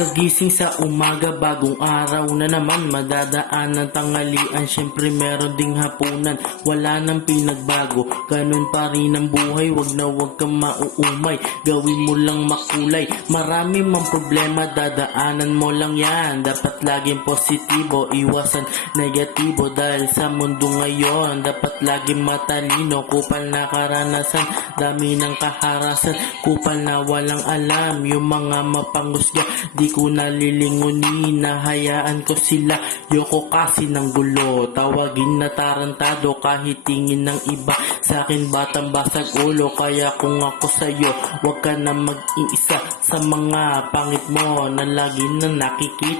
Kagising sa umaga, bagong araw na naman, madadaan ng tanghalian, syempre meron ding hapunan. Wala nang pinagbago, ganun pa rin ang buhay, wag na wag kang mauumay, gawin mo lang makulay. Marami mang problema, dadaanan mo lang yan. Dapat laging positibo, iwasan negatibo, dahil sa mundo ngayon dapat laging matalino. Kupal na karanasan, dami ng kaharasan, kupal na walang alam, yung mga mapangusga. Di ko nalilingunin, nahayaan ko sila. Yoko kasi ng gulo, tawagin na tarantado kahit tingin ng iba. Sa akin batang basag ulo, kaya kung ako sa'yo, wag ka na mag-iisa sa mga pangit mo na lagi na nakikita.